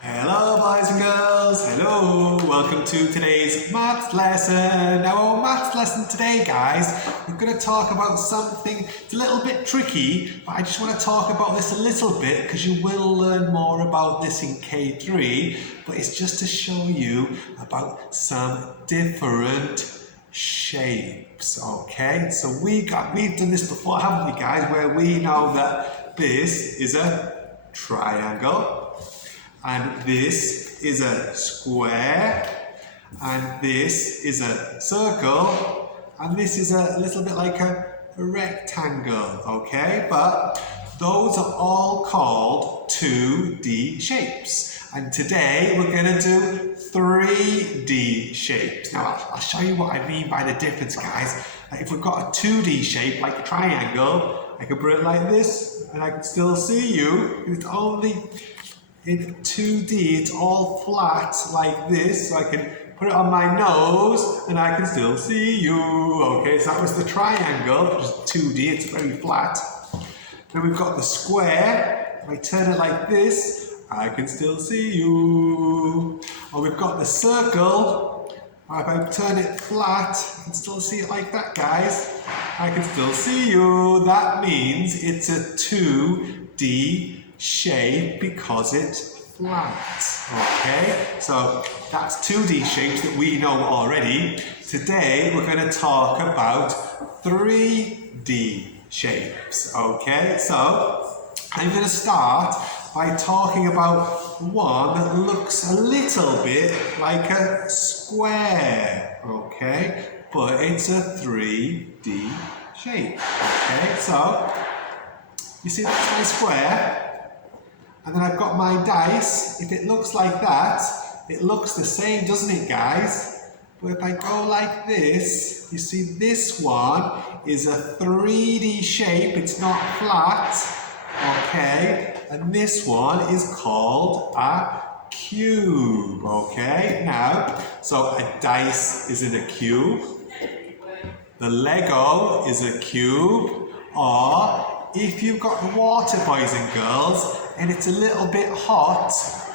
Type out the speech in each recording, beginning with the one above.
Hello boys and girls, hello, welcome to today's maths lesson. Now our maths lesson today guys, we're going to talk about something, it's a little bit tricky, but I just want to talk about this a little bit because you will learn more about this in K3, but it's just to show you about some different shapes, okay? So we've done this before, haven't we guys, where we know that this is a triangle, and this is a square, and this is a circle, and this is a little bit like a rectangle, okay? But those are all called 2D shapes. And today we're going to do 3D shapes. Now I'll show you what I mean by the difference, guys. Like if we've got a 2D shape, like a triangle, I can put it like this, and I can still see you. It's only in 2D, it's all flat like this, so I can put it on my nose and I can still see you. Okay, so that was the triangle, which is 2D, it's very flat. Then we've got the square. If I turn it like this, I can still see you. Or we've got the circle. If I turn it flat, I can still see it like that, guys. I can still see you. That means it's a 2D shape because it's flat, okay? So that's 2D shapes that we know already. Today we're going to talk about 3D shapes, okay? So I'm going to start by talking about one that looks a little bit like a square, okay? But it's a 3D shape, okay? So you see that's my square? And then I've got my dice. If it looks like that, it looks the same, doesn't it, guys? But if I go like this, you see this one is a 3D shape. It's not flat, okay? And this one is called a cube, okay? Now, so a dice is in a cube. The Lego is a cube. Or if you've got water, boys and girls, and it's a little bit hot,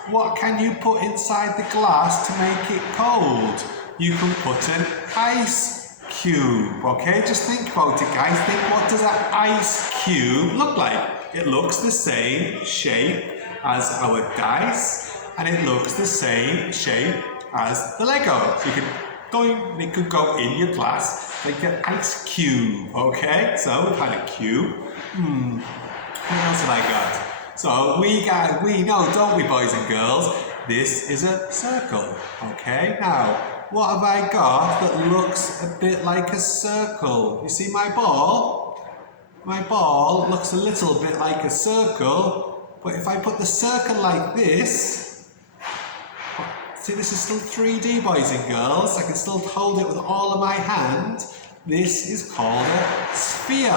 what can you put inside the glass to make it cold? You can put an ice cube, okay? Just think about it, guys. Think, what does an ice cube look like? It looks the same shape as our dice, and it looks the same shape as the Lego. So you can it could go in your glass like an ice cube, okay? So we've had a cube. What else have I got? So we know, don't we, boys and girls? This is a circle, okay? Now, what have I got that looks a bit like a circle? You see my ball? My ball looks a little bit like a circle, but if I put the circle like this, see, this is still 3D, boys and girls. I can still hold it with all of my hand. This is called a sphere,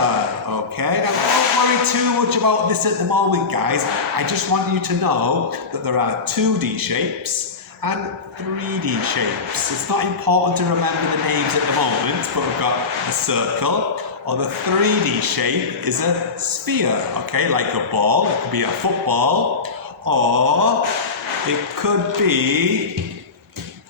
okay? Now don't worry too much about this at the moment, guys. I just want you to know that there are 2D shapes and 3D shapes. It's not important to remember the names at the moment, but we've got a circle, or the 3D shape is a sphere, okay? Like a ball, it could be a football, or it could be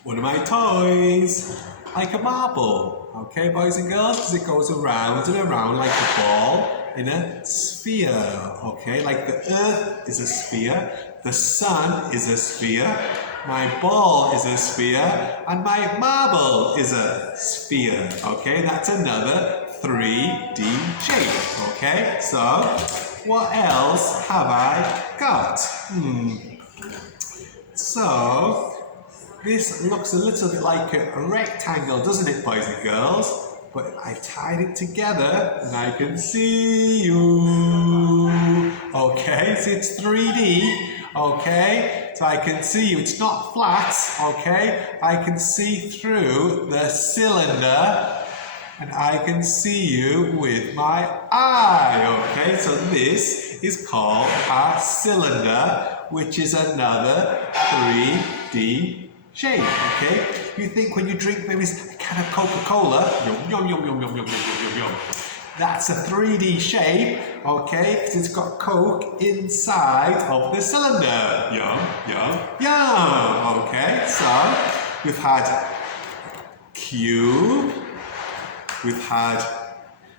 one of my toys, like a marble. Okay, boys and girls, because it goes around and around like a ball in a sphere. Okay, like the earth is a sphere, the sun is a sphere, my ball is a sphere, and my marble is a sphere. Okay, that's another 3D shape. Okay, so what else have I got? So this looks a little bit like a rectangle, doesn't it, boys and girls? But I tied it together and I can see you. Okay, so it's 3D, okay? So I can see you, it's not flat, okay? I can see through the cylinder and I can see you with my eye, okay? So this is called a cylinder, which is another 3D shape, okay? You think when you drink maybe a can of Coca-Cola, yum, yum, yum, yum, yum, yum, yum, yum, yum, yum. That's a 3D shape, okay, because it's got Coke inside of the cylinder. Yum, yum, yum. Okay, so we've had cube, we've had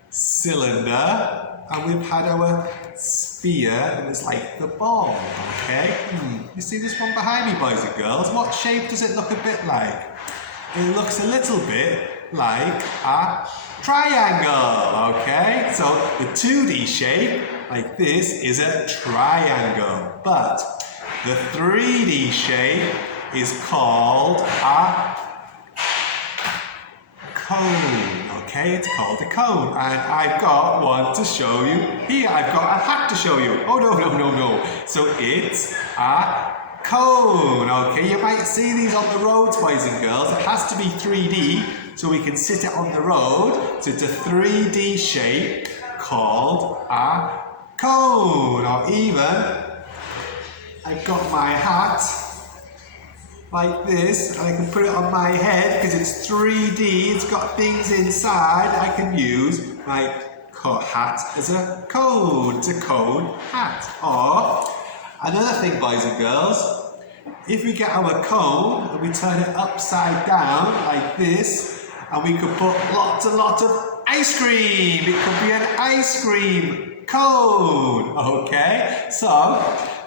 cylinder, and we've had our sphere, and it's like the ball, okay? You see this one behind me, boys and girls? What shape does it look a bit like? It looks a little bit like a triangle, okay? So the 2D shape, like this, is a triangle. But the 3D shape is called a cone, okay? It's called a cone. And I've got one to show you here. I've got a hat to show you. Oh, no. So it's a cone, okay? You might see these on the roads, boys and girls. It has to be 3D, so we can sit it on the road. So it's a 3D shape called a cone. Or even, I've got my hat like this, and I can put it on my head because it's 3D, it's got things inside. I can use my hat as a cone. It's a cone hat. Or another thing, boys and girls, if we get our cone and we turn it upside down like this, and we could put lots and lots of ice cream. It could be an ice cream cone, okay? So,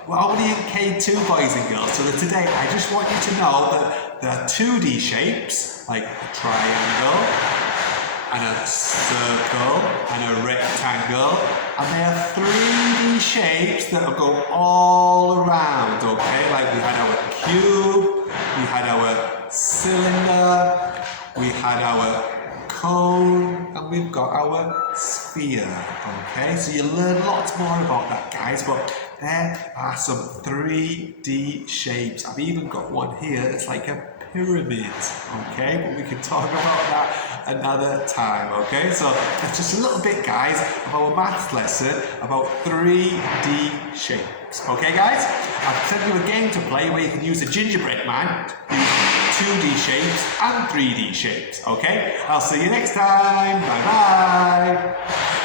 we're only in K2, boys and girls, so that today I just want you to know that there are 2D shapes, like a triangle, and a circle, and a rectangle, and they are 3D shapes that will go all around, okay? Like we had our cube, we had our cylinder, we had our cone, and we've got our sphere, okay? So you learn lots more about that, guys, but there are some 3D shapes. I've even got one here that's like a pyramid, okay? But we can talk about that another time, okay? So that's just a little bit, guys, of our maths lesson about 3D shapes, okay, guys? I've sent you a game to play where you can use a gingerbread man to use 2D shapes and 3D shapes, okay? I'll see you next time. Bye-bye.